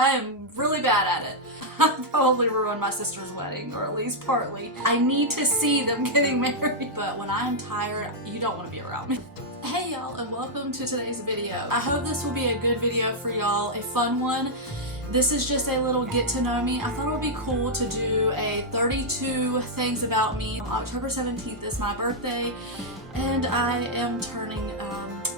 I am really bad at it. I probably ruined my sister's wedding, or at least partly. I need to see them getting married. But when I am tired, you don't want to be around me. Hey y'all, and welcome to today's video. I hope this will be a good video for y'all, a fun one. This is just a little get to know me. I thought it would be cool to do a 32 things about me. October 17th is my birthday, and I am turning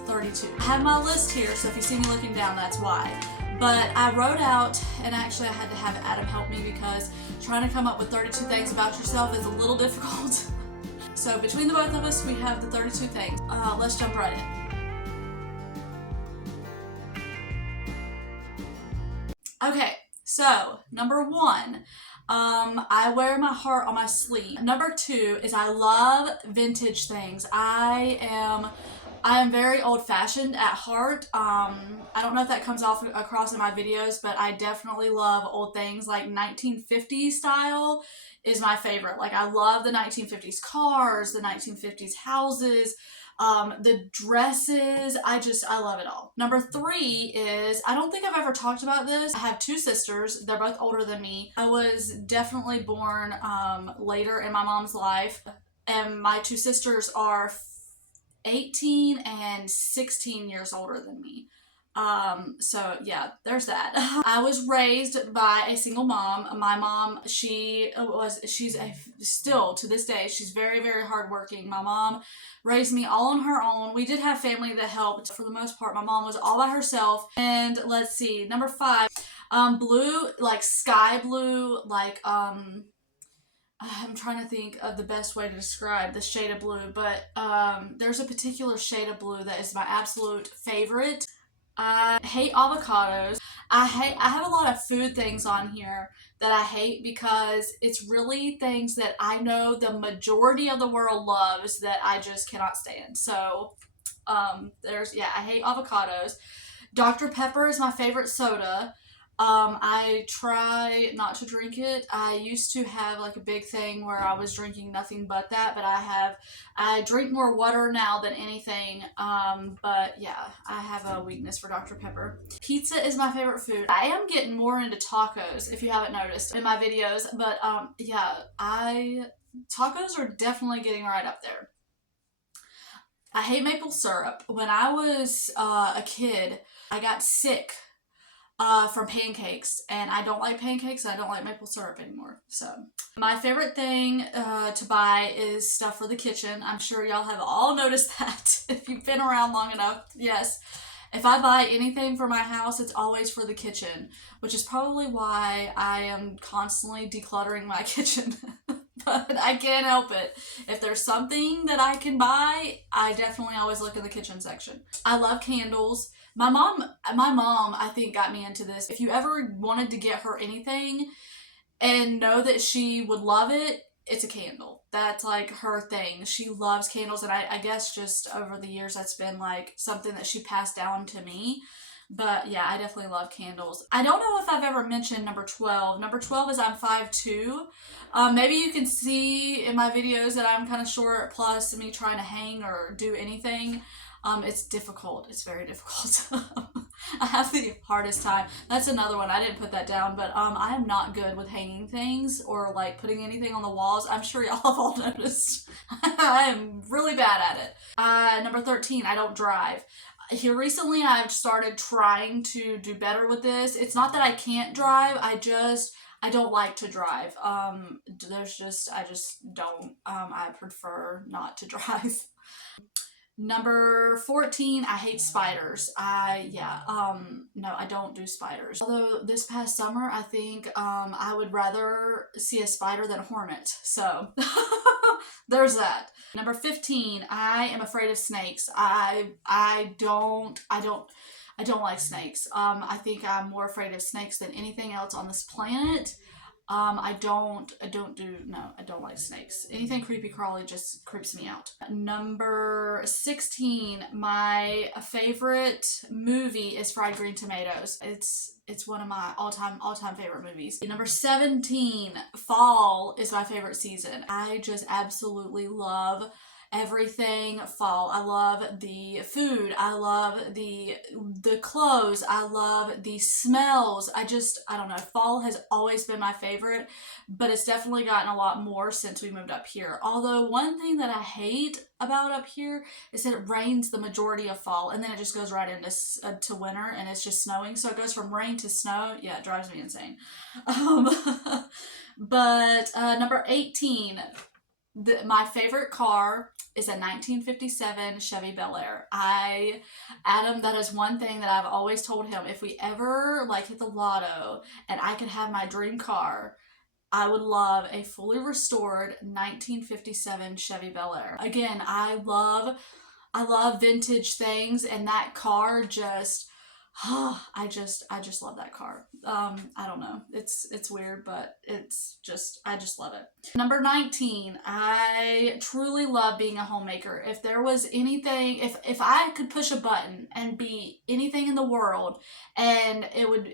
32. I have my list here, so if you see me looking down, that's why. But I wrote out, and actually I had to have Adam help me because trying to come up with 32 things about yourself is a little difficult. So between the both of us, we have the 32 things. Let's jump right in. Okay, so number one, I wear my heart on my sleeve. Number two is I love vintage things. I am very old-fashioned at heart. I don't know if that comes across in my videos, but I definitely love old things. Like 1950s style is my favorite. Like I love the 1950s cars, the 1950s houses, the dresses. I love it all. Number three is, I don't think I've ever talked about this. I have two sisters. They're both older than me. I was definitely born later in my mom's life, and my two sisters are 18 and 16 years older than me. So yeah, there's that. I was raised by a single mom. My mom, still to this day, she's very, very hardworking. My mom raised me all on her own. We did have family that helped. For the most part, my mom was all by herself. And let's see, number five, blue, like sky blue, like, I'm trying to think of the best way to describe the shade of blue, but there's a particular shade of blue that is my absolute favorite. I hate avocados. I have a lot of food things on here that I hate because it's really things that I know the majority of the world loves that I just cannot stand. So I hate avocados. Dr. Pepper is my favorite soda. I try not to drink it. I used to have like a big thing where I was drinking nothing but that, but I drink more water now than anything. But yeah, I have a weakness for Dr. Pepper. Pizza is my favorite food. I am getting more into tacos, if you haven't noticed in my videos, but tacos are definitely getting right up there. I hate maple syrup. When I was a kid, I got sick from pancakes, and I don't like pancakes, and I don't like maple syrup anymore. So my favorite thing to buy is stuff for the kitchen. I'm sure y'all have all noticed that if you've been around long enough. Yes, if I buy anything for my house, it's always for the kitchen, which is probably why I am constantly decluttering my kitchen. But I can't help it. If there's something that I can buy, I definitely always look in the kitchen section. I love candles. My mom, I think, got me into this. If you ever wanted to get her anything and know that she would love it, it's a candle. That's like her thing. She loves candles, and I guess just over the years that's been like something that she passed down to me. But yeah, I definitely love candles. I don't know if I've ever mentioned number 12. Number 12 is I'm 5'2". Maybe you can see in my videos that I'm kind of short, plus me trying to hang or do anything. It's difficult. It's very difficult. I have the hardest time. That's another one. I didn't put that down, but I am not good with hanging things or like putting anything on the walls. I'm sure y'all have all noticed. I am really bad at it. Number 13, I don't drive. Here recently, I've started trying to do better with this. It's not that I can't drive. I don't like to drive. I just don't. I prefer not to drive. Number 14, I hate spiders. No, I don't do spiders. Although this past summer, I think I would rather see a spider than a hornet. So there's that. Number 15, I am afraid of snakes. I don't like snakes. I think I'm more afraid of snakes than anything else on this planet. I don't like snakes. Anything creepy crawly just creeps me out. Number 16, my favorite movie is Fried Green Tomatoes. It's one of my all-time favorite movies. Number 17, fall is my favorite season. I just absolutely love everything fall. I love the food. I love the clothes. I love the smells. I don't know. Fall has always been my favorite, but it's definitely gotten a lot more since we moved up here. Although one thing that I hate about up here is that it rains the majority of fall, and then it just goes right into to winter, and it's just snowing. So it goes from rain to snow. Yeah, it drives me insane. Um, but number 18, my favorite car is a 1957 Chevy Bel Air. Adam, that is one thing that I've always told him. If we ever like hit the lotto and I could have my dream car, I would love a fully restored 1957 Chevy Bel Air. Again, I love vintage things, and that car just, I just love that car. I don't know. It's weird, but I just love it. Number 19, I truly love being a homemaker. If there was anything, if I could push a button and be anything in the world, and it would,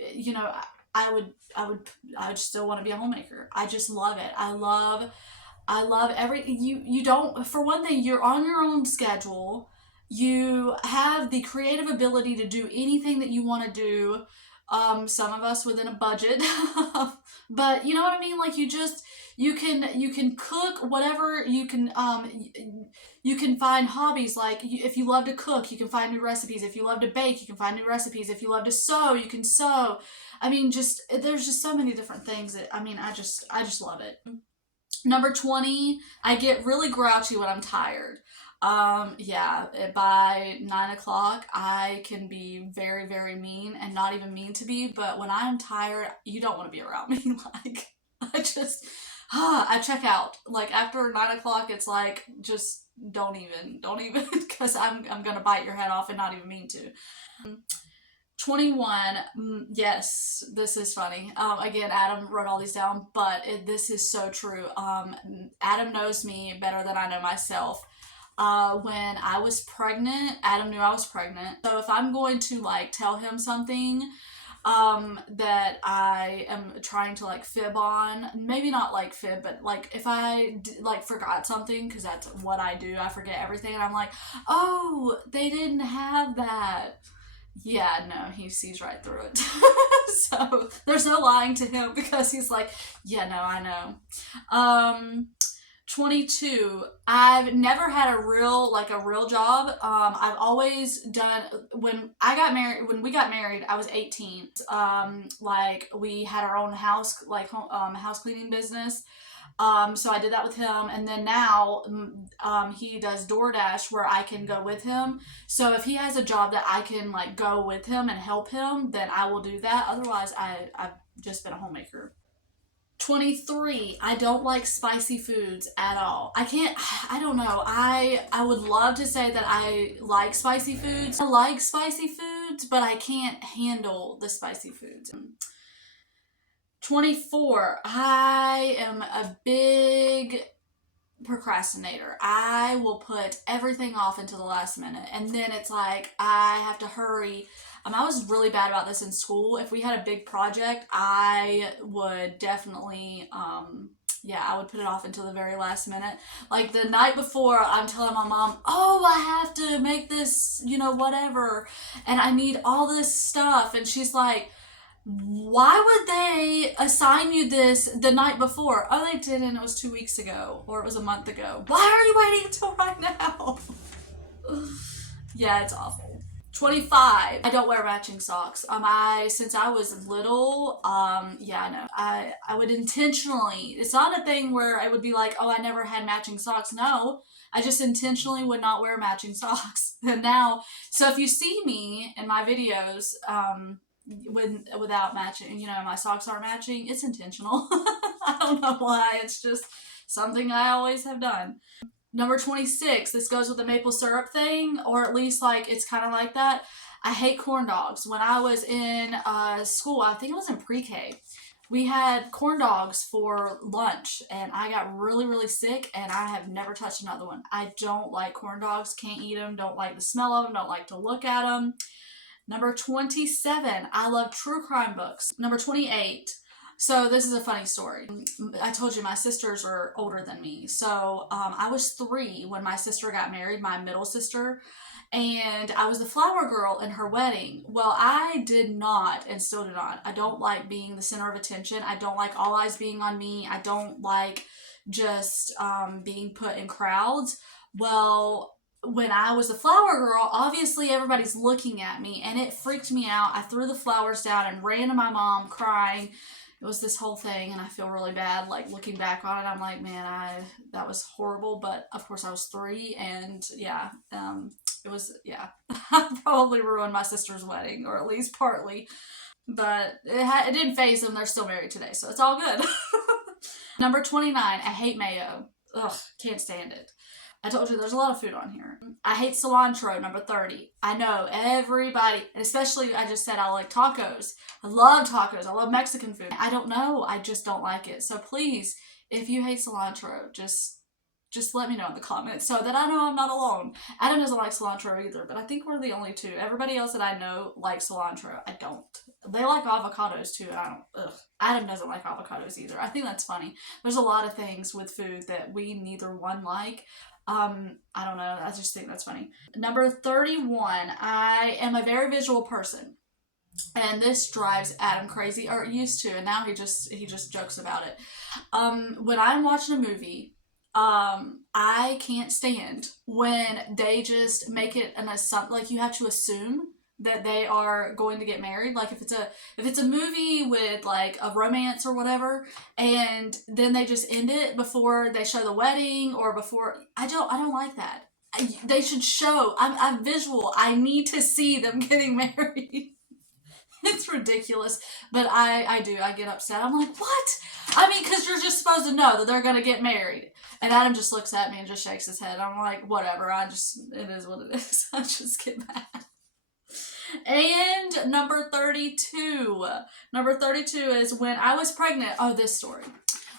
I would still want to be a homemaker. I just love it. I love you don't, for one thing, you're on your own schedule. You have the creative ability to do anything that you want to do. Some of us within a budget, but you know what I mean? Like you can cook whatever you can find hobbies. Like if you love to cook, you can find new recipes. If you love to bake, you can find new recipes. If you love to sew, you can sew. I mean, there's just so many different things that, I mean, I just love it. Number 20, I get really grouchy when I'm tired. Yeah, by 9 o'clock, I can be very, very mean, and not even mean to be, but when I'm tired, you don't want to be around me. Like, I check out. Like, after 9 o'clock, it's like, just don't even, because I'm gonna bite your head off and not even mean to. 21, yes, this is funny. Again, Adam wrote all these down, but this is so true. Adam knows me better than I know myself. When I was pregnant, Adam knew I was pregnant. So if I'm going to like tell him something that I am trying to like fib on, maybe not like fib, but like if I like forgot something, because that's what I do, I forget everything, and I'm like, oh, they didn't have that. Yeah, no, he sees right through it. So there's no lying to him, because he's like, yeah, no, I know. 22, I've never had a real job. I've always done, when we got married, I was 18. Like we had our own house, like house cleaning business. So I did that with him, and then now he does DoorDash, where I can go with him. So if he has a job that I can like go with him and help him, then I will do that. Otherwise, I've just been a homemaker. 23, I don't like spicy foods at all. I don't know. I would love to say that I like spicy foods. I like spicy foods, but I can't handle the spicy foods. 24, I am a big procrastinator. I will put everything off until the last minute, and then it's like I have to hurry. I was really bad about this in school. If we had a big project, I would definitely I would put it off until the very last minute. Like the night before, I'm telling my mom, oh, I have to make this, whatever, and I need all this stuff, and she's like, why would they assign you this the night before? Oh, they didn't. It was 2 weeks ago, or it was a month ago. Why are you waiting until right now? Yeah, it's awful. 25, I don't wear matching socks. Since I was little, no, I would intentionally, it's not a thing where I would be like, oh, I never had matching socks. No, I just intentionally would not wear matching socks. And now, so if you see me in my videos, without matching, my socks aren't matching, it's intentional. I don't know why, it's just something I always have done. Number 26, this goes with the maple syrup thing, or at least like it's kind of like that. I hate corn dogs. When I was in school, I think it was in pre-K, we had corn dogs for lunch, and I got really, really sick, and I have never touched another one. I don't like corn dogs, can't eat them, don't like the smell of them, don't like to look at them. Number 27, I love true crime books. Number 28, So this is a funny story. I told you my sisters are older than me. So I was 3 when my sister got married, my middle sister, and I was the flower girl in her wedding. Well, I did not, and still do not. I don't like being the center of attention. I don't like all eyes being on me. I don't like just being put in crowds. Well, when I was the flower girl, obviously everybody's looking at me, and it freaked me out. I threw the flowers down and ran to my mom crying. It was this whole thing, and I feel really bad, like, looking back on it. I'm like, man, that was horrible, but of course I was 3, and yeah, it was, yeah, I probably ruined my sister's wedding, or at least partly, but it didn't faze them. They're still married today, so it's all good. Number 29, I hate mayo. Ugh, can't stand it. I told you there's a lot of food on here. I hate cilantro, number 30. I know everybody, and especially I just said I like tacos. I love tacos. I love Mexican food. I don't know. I just don't like it. So please, if you hate cilantro, just let me know in the comments so that I know I'm not alone. Adam doesn't like cilantro either, but I think we're the only two. Everybody else that I know likes cilantro. I don't. They like avocados too. I don't. Ugh. Adam doesn't like avocados either. I think that's funny. There's a lot of things with food that we neither one like. I don't know. I just think that's funny. Number 31. I am a very visual person. And this drives Adam crazy, or it used to, and now he just jokes about it. When I'm watching a movie, I can't stand when they just make it an assumption, like you have to assume that they are going to get married. Like if it's a movie with like a romance or whatever, and then they just end it before they show the wedding or before, I don't like that. They should show. I'm visual. I need to see them getting married. It's ridiculous, but I do. I get upset. I'm like, what? I mean, because you're just supposed to know that they're going to get married. And Adam just looks at me and just shakes his head. I'm like, whatever. It is what it is. I just get mad. And number 32. Number 32 is when I was pregnant. Oh, this story.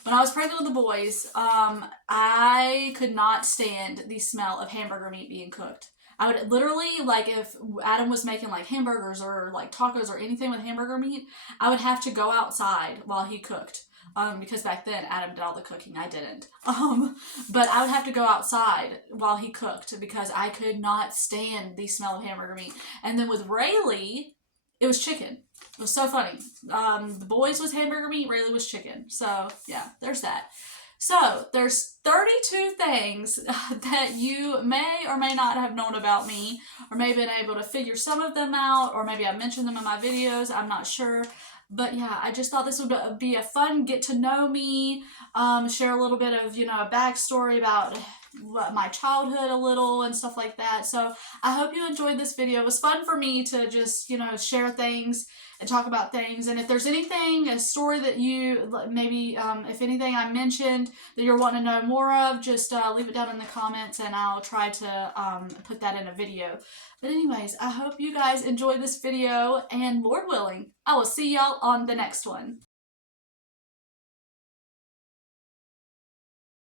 When I was pregnant with the boys, I could not stand the smell of hamburger meat being cooked. I would literally, like, if Adam was making, like, hamburgers or, like, tacos or anything with hamburger meat, I would have to go outside while he cooked. Because back then, Adam did all the cooking. I didn't. But I would have to go outside while he cooked because I could not stand the smell of hamburger meat. And then with Rayleigh, it was chicken. It was so funny. The boys was hamburger meat, Rayleigh was chicken. So, yeah, there's that. So, there's 32 things that you may or may not have known about me, or may have been able to figure some of them out, or maybe I mentioned them in my videos, I'm not sure. But yeah, I just thought this would be a fun get to know me, share a little bit of, a backstory about my childhood a little and stuff like that. So I hope you enjoyed this video. It was fun for me to just, share things and talk about things. And if there's anything, a story that you, maybe if anything I mentioned that you're wanting to know more of, just leave it down in the comments and I'll try to put that in a video. But anyways, I hope you guys enjoyed this video, and Lord willing, I will see y'all on the next one.